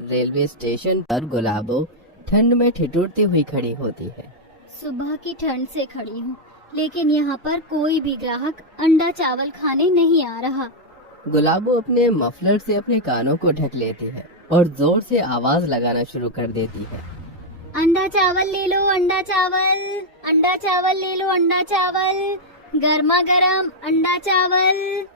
Railway station पर गुलाबो ठंड में ठिठुरती हुई खड़ी होती है। सुबह की ठंड से खड़ी हूँ, लेकिन यहाँ पर कोई भी ग्राहक अंडा चावल खाने नहीं आ रहा। गुलाबो अपने मफलर से अपने कानों को ढक लेती है और जोर से आवाज लगाना शुरू कर देती है। अंडा चावल ले लो, अंडा चावल, अंडा चावल ले लो, अंडा चावल, गर्मा गर्म अंडा चावल।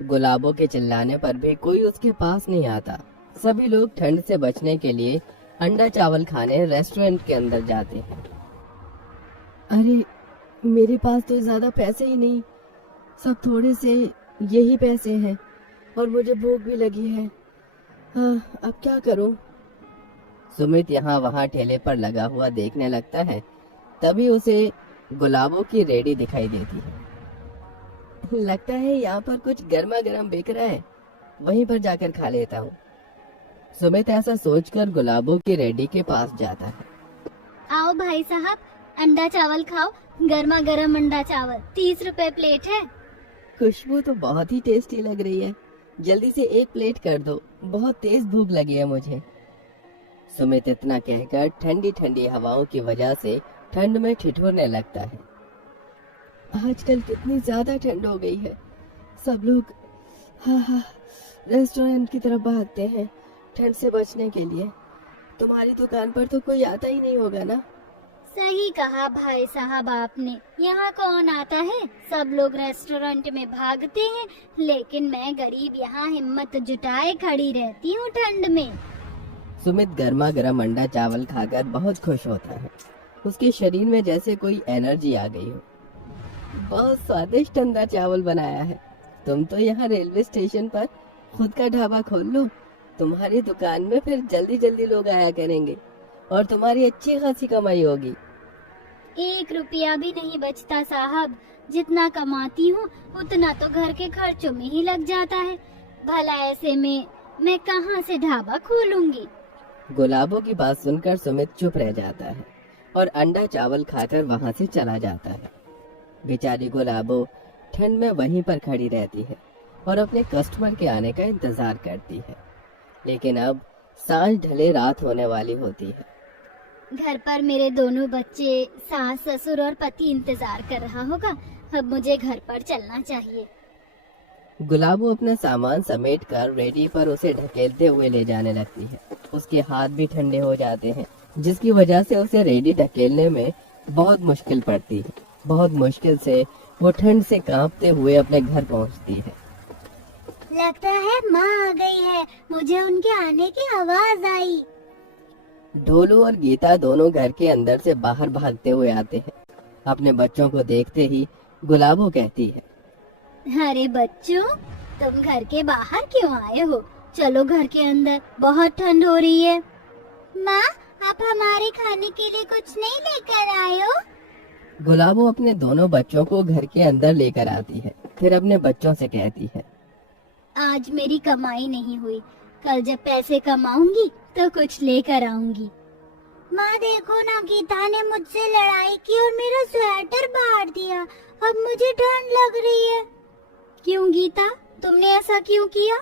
गुलाबो के चिल्लाने पर भी कोई उसके पास नहीं आता। सभी लोग ठंड से बचने के लिए अंडा चावल खाने रेस्टोरेंट के अंदर जाते हैं। अरे मेरे पास तो ज्यादा पैसे ही नहीं, सब थोड़े से यही पैसे हैं और मुझे भूख भी लगी है। अब क्या करूं? सुमित यहाँ वहाँ ठेले पर लगा हुआ देखने लगता है। तभी उसे गुलाबों की रेडी दिखाई देती है। लगता है यहाँ पर कुछ गर्मा गर्म बिक रहा है, वहीं पर जाकर खा लेता हूँ। सुमित ऐसा सोचकर गुलाबों की रेडी के पास जाता है। आओ भाई साहब, अंडा चावल खाओ, गर्मा गर्म अंडा चावल 30 रुपए प्लेट है। खुशबू तो बहुत ही टेस्टी लग रही है, जल्दी से 1 प्लेट कर दो, बहुत तेज भूख लगी है मुझे। सुमित इतना कहकर ठंडी ठंडी हवाओं की वजह से ठंड में ठिठुरने लगता है। आजकल कितनी ज्यादा ठंड हो गई है, सब लोग रेस्टोरेंट की तरफ भागते हैं ठंड से बचने के लिए। तुम्हारी दुकान पर तो कोई आता ही नहीं होगा ना? सही कहा भाई साहब आपने, यहाँ कौन आता है, सब लोग रेस्टोरेंट में भागते हैं, लेकिन मैं गरीब यहाँ हिम्मत जुटाए खड़ी रहती हूँ ठंड में। सुमित गर्मा गर्म अंडा चावल खाकर बहुत खुश होता है। उसके शरीर में जैसे कोई एनर्जी आ गई हो। बहुत स्वादिष्ट अंडा चावल बनाया है। तुम तो यहाँ रेलवे स्टेशन पर खुद का ढाबा खोल लो, तुम्हारी दुकान में फिर जल्दी जल्दी लोग आया करेंगे और तुम्हारी अच्छी खासी कमाई होगी। 1 रुपया भी नहीं बचता साहब, जितना कमाती हूँ उतना तो घर के खर्चों में ही लग जाता है। भला ऐसे में मैं कहाँ से ढाबा खोलूंगी? गुलाबों की बात सुनकर सुमित चुप रह जाता है और अंडा चावल खाकर वहाँ से चला जाता है। बेचारी गुलाबो ठंड में वहीं पर खड़ी रहती है और अपने कस्टमर के आने का इंतजार करती है। लेकिन अब सांझ ढले रात होने वाली होती है। घर पर मेरे दोनों बच्चे, सास ससुर और पति इंतजार कर रहा होगा। अब मुझे घर पर चलना चाहिए। गुलाबो अपना सामान समेट कर रेडी पर उसे ढकेलते हुए ले जाने लगती है। उसके हाथ भी ठंडे हो जाते हैं, जिसकी वजह से उसे रेडी ढकेलने में बहुत मुश्किल पड़ती है। बहुत मुश्किल से वो ठंड से कांपते हुए अपने घर पहुंचती है। लगता है माँ आ गई है, मुझे उनके आने की आवाज आई। ढोलू और गीता दोनों घर के अंदर से बाहर भागते हुए आते हैं। अपने बच्चों को देखते ही गुलाबो कहती है, अरे बच्चों, तुम घर के बाहर क्यों आए हो? चलो घर के अंदर, बहुत ठंड हो रही है। माँ, आप हमारे खाने के लिए कुछ नहीं लेकर आए हो? गुलाबो अपने दोनों बच्चों को घर के अंदर लेकर आती है, फिर अपने बच्चों से कहती है, आज मेरी कमाई नहीं हुई, कल जब पैसे कमाऊंगी तो कुछ लेकर आऊंगी। माँ देखो ना, गीता ने मुझसे लड़ाई की और मेरा स्वेटर फाड़ दिया। अब मुझे ठंड लग रही है। क्यों गीता, तुमने ऐसा क्यों किया?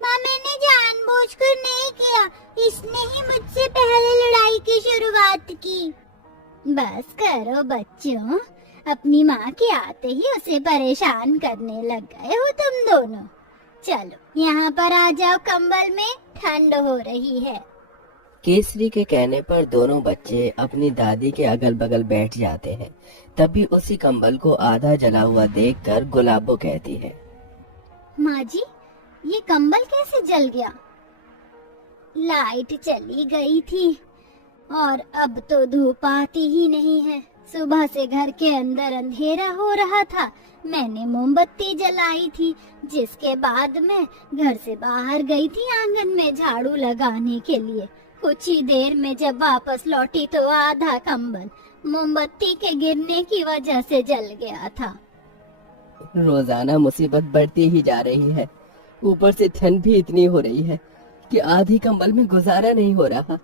माँ, मैंने जानबूझकर नहीं किया, इसने ही मुझसे पहले लड़ाई की शुरुआत की। बस करो बच्चों, अपनी माँ के आते ही उसे परेशान करने लग गए हो तुम दोनों। चलो यहाँ पर आ जाओ, कंबल में ठंड हो रही है। केसरी के कहने पर दोनों बच्चे अपनी दादी के अगल बगल बैठ जाते हैं। तभी उसी कंबल को आधा जला हुआ देखकर गुलाबो कहती है, माँ जी, ये कंबल कैसे जल गया? लाइट चली गई थी और अब तो धूप आती ही नहीं है। सुबह से घर के अंदर अंधेरा हो रहा था, मैंने मोमबत्ती जलाई थी, जिसके बाद मैं घर से बाहर गई थी आंगन में झाड़ू लगाने के लिए। कुछ ही देर में जब वापस लौटी तो आधा कंबल मोमबत्ती के गिरने की वजह से जल गया था। रोजाना मुसीबत बढ़ती ही जा रही है, ऊपर से ठंड भी इतनी हो रही है कि आधी कंबल में गुजारा नहीं हो रहा।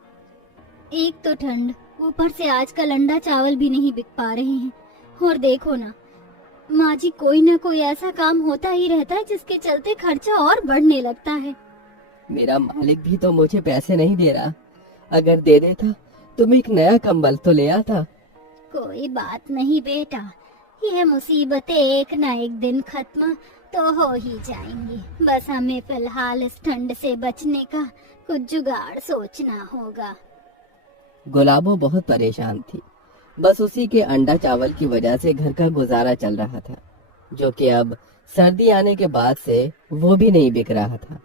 एक तो ठंड, ऊपर से आजकल अंडा चावल भी नहीं बिक पा रहे हैं। और देखो ना माँ जी, कोई ना कोई ऐसा काम होता ही रहता है जिसके चलते खर्चा और बढ़ने लगता है। मेरा मालिक भी तो मुझे पैसे नहीं दे रहा। अगर दे देता तो मैं एक नया कंबल तो ले आता। कोई बात नहीं बेटा, यह मुसीबतें एक ना एक दिन खत्म तो हो ही जाएंगी। बस हमें फिलहाल इस ठंड से बचने का कुछ जुगाड़ सोचना होगा। गुलाबो बहुत परेशान थी। बस उसी के अंडा चावल की वजह से घर का गुजारा चल रहा था, जो कि अब सर्दी आने के बाद से वो भी नहीं बिक रहा था।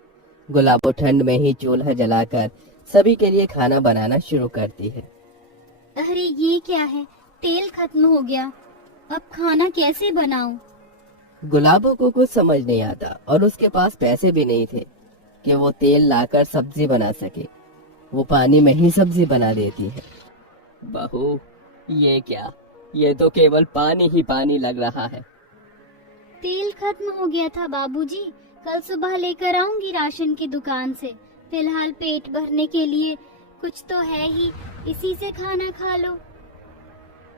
गुलाबो ठंड में ही चूल्हा जलाकर सभी के लिए खाना बनाना शुरू करती है। अरे ये क्या है, तेल खत्म हो गया, अब खाना कैसे बनाऊं? गुलाबो को कुछ समझ नहीं आता और उसके पास पैसे भी नहीं थे कि वो तेल लाकर सब्जी बना सके। वो पानी में ही सब्जी बना देती है। बहू, ये क्या, ये तो केवल पानी ही पानी लग रहा है। तेल खत्म हो गया था बाबूजी, कल सुबह लेकर आऊंगी राशन की दुकान से। फिलहाल पेट भरने के लिए कुछ तो है ही, इसी से खाना खा लो।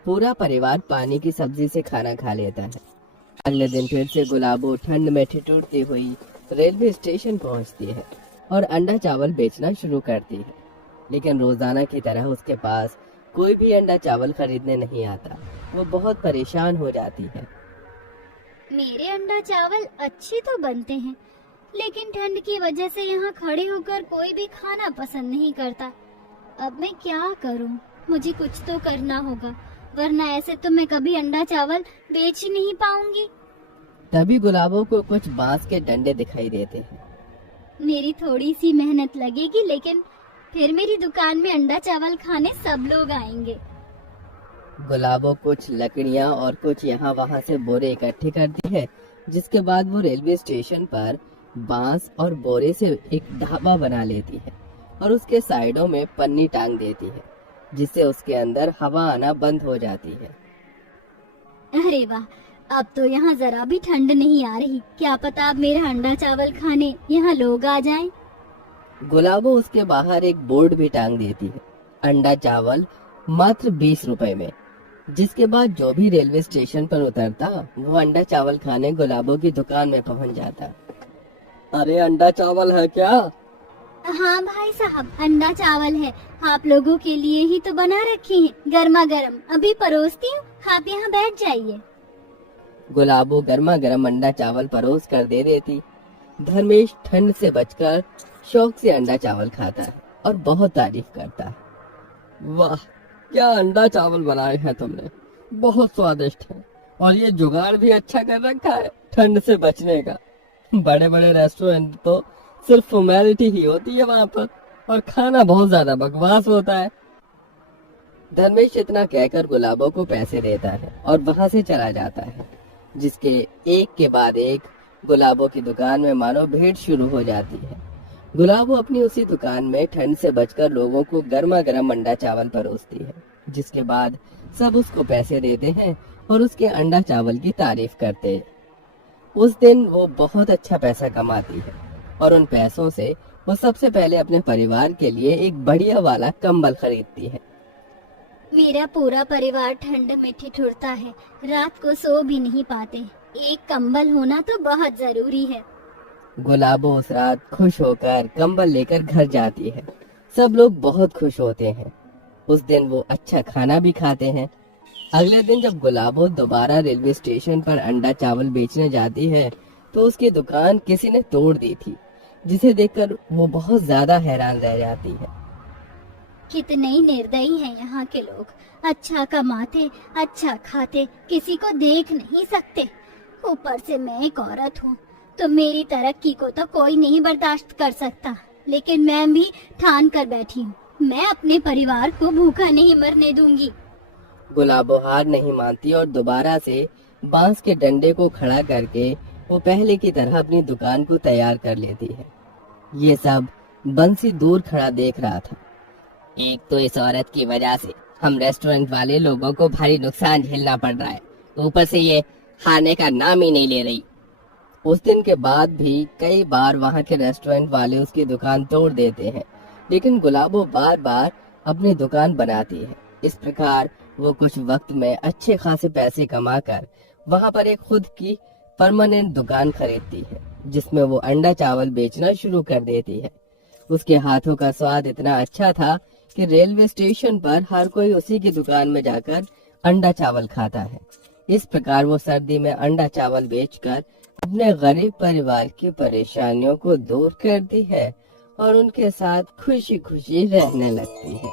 पूरा परिवार पानी की सब्जी से खाना खा लेता है। अगले दिन फिर से गुलाबो ठंड में ठिठुरती हुई रेलवे स्टेशन पहुंचती है और अंडा चावल बेचना शुरू करती है। लेकिन रोजाना की तरह उसके पास कोई भी अंडा चावल खरीदने नहीं आता। वो बहुत परेशान हो जाती है। मेरे अंडा चावल अच्छे तो बनते हैं, लेकिन ठंड की वजह से यहाँ खड़े होकर कोई भी खाना पसंद नहीं करता। अब मैं क्या करूँ? मुझे कुछ तो करना होगा, वरना ऐसे तो मैं कभी अंडा चावल बेच ही नहीं पाऊंगी। तभी गुलाबो को कुछ बांस के डंडे दिखाई देते हैं। मेरी थोड़ी सी मेहनत लगेगी, लेकिन फिर मेरी दुकान में अंडा चावल खाने सब लोग आएंगे। गुलाबो कुछ लकड़ियां और कुछ यहाँ वहाँ से बोरे इकट्ठे करती है, जिसके बाद वो रेलवे स्टेशन पर बांस और बोरे से एक ढाबा बना लेती है और उसके साइडों में पन्नी टांग देती है, जिससे उसके अंदर हवा आना बंद हो जाती है। अरे वाह, अब तो यहाँ जरा भी ठंड नहीं आ रही। क्या पता अब मेरा अंडा चावल खाने यहाँ लोग आ जाएं। गुलाबो उसके बाहर एक बोर्ड भी टांग देती है, अंडा चावल मात्र 20 रुपए में। जिसके बाद जो भी रेलवे स्टेशन पर उतरता वो अंडा चावल खाने गुलाबो की दुकान में पहुंच जाता। अरे अंडा चावल है क्या? हाँ भाई साहब, अंडा चावल है, आप लोगों के लिए ही तो बना रखी है, गर्मा गर्म अभी परोसती हूँ, आप यहाँ बैठ जाइए। गुलाबो गर्मा गर्म अंडा चावल परोस कर दे देती। धर्मेश ठंड से बचकर शौक से अंडा चावल खाता है और बहुत तारीफ करता है। वाह, क्या अंडा चावल बनाए हैं तुमने, बहुत स्वादिष्ट है, और ये जुगाड़ भी अच्छा कर रखा है ठंड से बचने का। बड़े बड़े रेस्टोरेंट तो सिर्फ फॉर्मेलिटी ही होती है वहाँ पर, और खाना बहुत ज्यादा बकवास होता है। धर्मेश इतना कहकर गुलाबो को पैसे देता है और वहाँ से चला जाता है, जिसके एक के बाद एक गुलाबो की दुकान में मानो भीड़ शुरू हो जाती है। गुलाबो अपनी उसी दुकान में ठंड से बचकर लोगों को गर्मा गर्म अंडा चावल परोसती है, जिसके बाद सब उसको पैसे देते हैं और उसके अंडा चावल की तारीफ करते हैं। उस दिन वो बहुत अच्छा पैसा कमाती है और उन पैसों से वो सबसे पहले अपने परिवार के लिए एक बढ़िया वाला कंबल खरीदती है। मेरा पूरा परिवार ठंड में ठिठुरता है, रात को सो भी नहीं पाते। एक कंबल होना तो बहुत जरूरी है। गुलाबो उस रात खुश होकर कंबल लेकर घर जाती है। सब लोग बहुत खुश होते हैं। उस दिन वो अच्छा खाना भी खाते हैं। अगले दिन जब गुलाबो दोबारा रेलवे स्टेशन पर अंडा चावल बेचने जाती है तो उसकी दुकान किसी ने तोड़ दी थी, जिसे देखकर वो बहुत ज्यादा हैरान रह जाती है। कितने ही निर्दयी हैं यहाँ के लोग, अच्छा कमाते, अच्छा खाते, किसी को देख नहीं सकते। ऊपर से मैं एक औरत हूँ, तो मेरी तरक्की को तो कोई नहीं बर्दाश्त कर सकता। लेकिन मैं भी ठान कर बैठी हूँ, मैं अपने परिवार को भूखा नहीं मरने दूंगी। गुलाबो हार नहीं मानती और दोबारा से बांस के डंडे को खड़ा करके वो पहले की तरह अपनी दुकान को तैयार कर लेती है। ये सब बंसी दूर खड़ा देख रहा था। एक तो इस औरत की वजह से हम रेस्टोरेंट वाले लोगों को भारी नुकसान झेलना पड़ रहा है, ऊपर से ये हारने का नाम ही नहीं ले रही। उस दिन के बाद भी कई बार वहाँ के रेस्टोरेंट वाले उसकी दुकान तोड़ देते हैं, लेकिन गुलाबो बार बार अपनी दुकान बनाती है। इस प्रकार वो कुछ वक्त में अच्छे खासे पैसे कमाकर वहाँ पर एक खुद की परमानेंट दुकान खरीदती है, जिसमें वो अंडा चावल बेचना शुरू कर देती है। उसके हाथों का स्वाद इतना अच्छा था कि रेलवे स्टेशन पर हर कोई उसी की दुकान में जाकर अंडा चावल खाता है। इस प्रकार वो सर्दी में अंडा चावल बेचकर अपने गरीब परिवार की परेशानियों को दूर करती है और उनके साथ खुशी खुशी रहने लगती है।